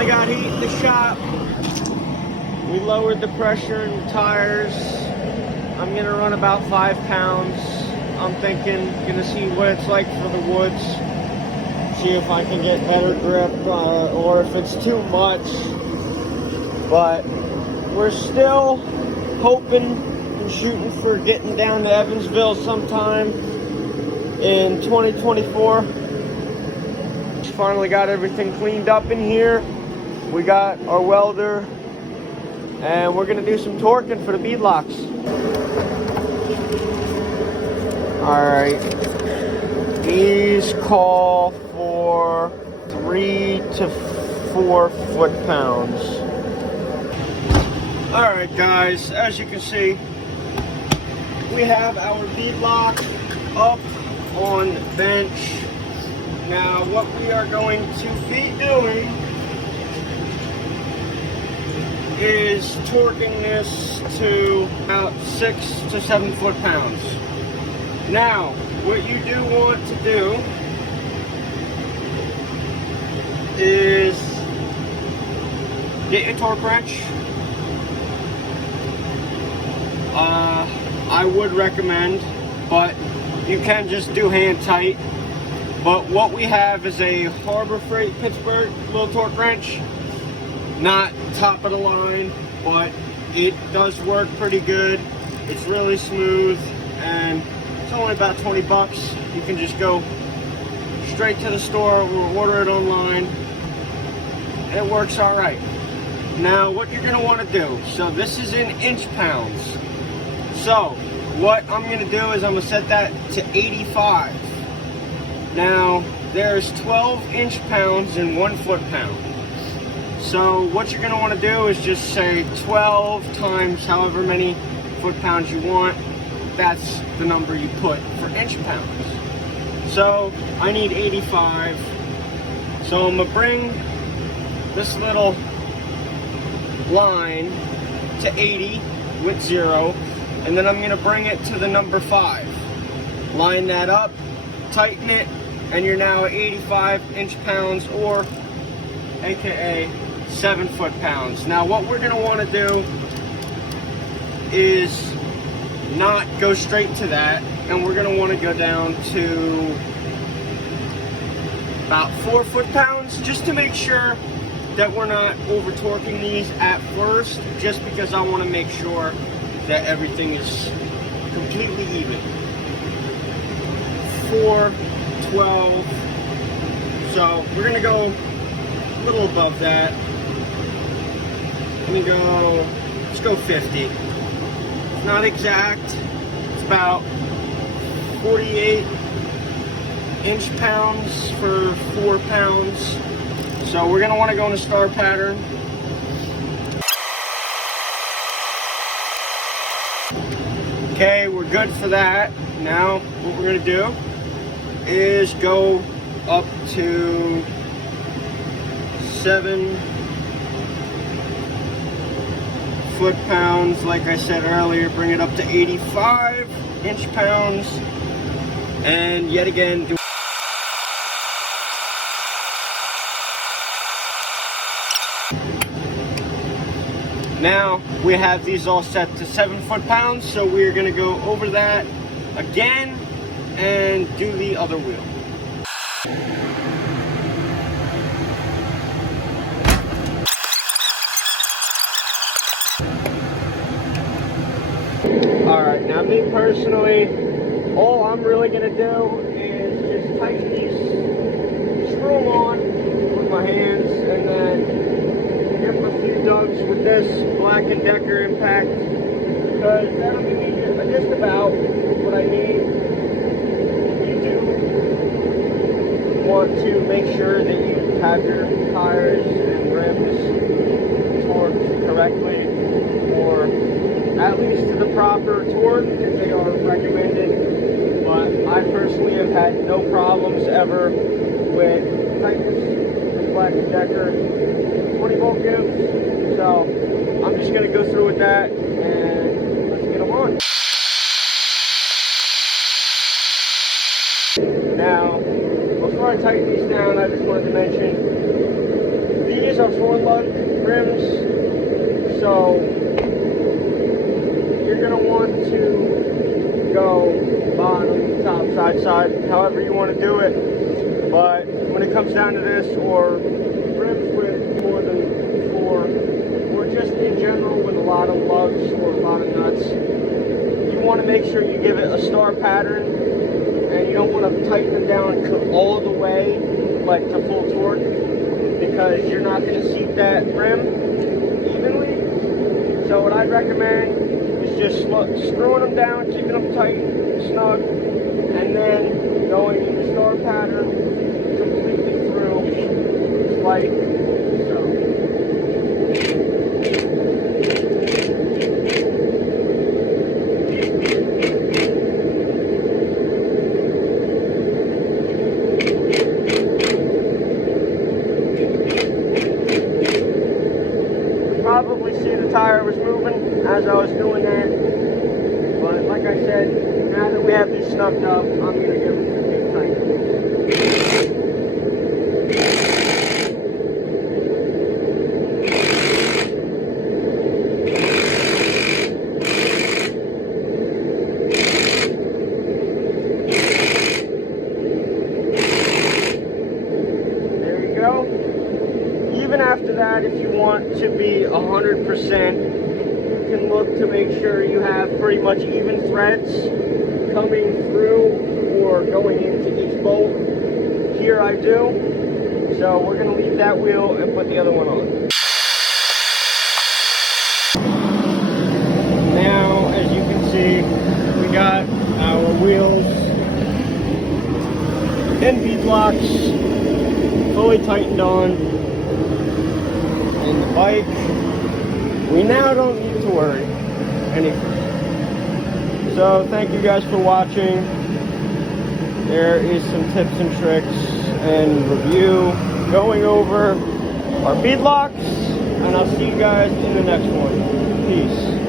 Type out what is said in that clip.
finally got heat in the shop. We lowered the pressure in the tires. I'm gonna run about 5 pounds. I'm thinking, gonna see what it's like for the woods. See if I can get better grip or if it's too much. But we're still hoping and shooting for getting down to Evansville sometime in 2024. Finally got everything cleaned up in here. We got our welder and we're gonna do some torquing for the beadlocks. All right, these call for 3 to 4 foot-pounds. All right, guys, as you can see, we have our beadlock up on the bench. Now, what we are going to be doing is torquing this to about 6 to 7 foot-pounds. Now, what you do want to do is get your torque wrench. I would recommend, but you can just do hand tight. But what we have is a Harbor Freight Pittsburgh little torque wrench. Not top of the line, but it does work pretty good. It's really smooth and it's only about 20 bucks. You can just go straight to the store or order it online. It works all right. Now what you're gonna wanna do, so this is in inch pounds. So what I'm gonna do is I'm gonna set that to 85. Now there's 12 inch pounds in 1 foot-pound. So what you're going to want to do is just say 12 times however many foot-pounds you want. That's the number you put for inch pounds. So I need 85. So I'm going to bring this little line to 80 with 0. And then I'm going to bring it to the number 5. Line that up, tighten it, and you're now at 85 inch pounds, or AKA 7 foot-pounds. Now what we're going to want to do is not go straight to that, and we're going to want to go down to about 4 foot-pounds, just to make sure that we're not over torquing these at first, just because I want to make sure that everything is completely even. 4, 12, so we're going to go a little above that. Let's go 50. It's not exact, it's about 48 inch pounds for 4 pounds. So we're going to want to go in a star pattern. Okay, we're good for that. Now what we're going to do is go up to 7 foot-pounds, like I said earlier, bring it up to 85 inch pounds, and yet again do Now we have these all set to 7 foot-pounds, so we're going to go over that again and do the other wheel. Alright, now me personally, all I'm really going to do is just tighten these, screw them on with my hands, and then give them a few dugs with this Black & Decker impact, because that'll give me just about what I need. You do want to make sure that you have your tires and rims torqued correctly, or at least to the proper torque if they are recommended. But I personally have had no problems ever with tightness with Black & Decker 20-volt gives. So I'm just going to go through with that and let's get them on. Now, before I tighten these down, I just wanted to mention these are short lug rims, so you're going to want to go bottom, top, side, however you want to do it. But when it comes down to this, or rims with more than 4, or just in general with a lot of lugs or a lot of nuts, you want to make sure you give it a star pattern, and you don't want to tighten them down to all the way, like to full torque, because you're not going to seat that rim evenly. So what I'd recommend is just screwing them down, keeping them tight, snug, and then going star pattern completely through, like so. Probably see the tire was moving as I was doing that, but like I said, now that we have these snugged up, I'm going to give them some big tight. There you go. Even after that, if you want to be 100%, you can look to make sure you have pretty much even threads coming through or going into each bolt. Here I do. So we're going to leave that wheel and put the other one on. Now, as you can see, we got our wheels and beadlocks fully tightened on. And the bike, we now don't need to worry any further. So thank you guys for watching. There is some tips and tricks and review going over our beadlocks, and I'll see you guys in the next one. Peace.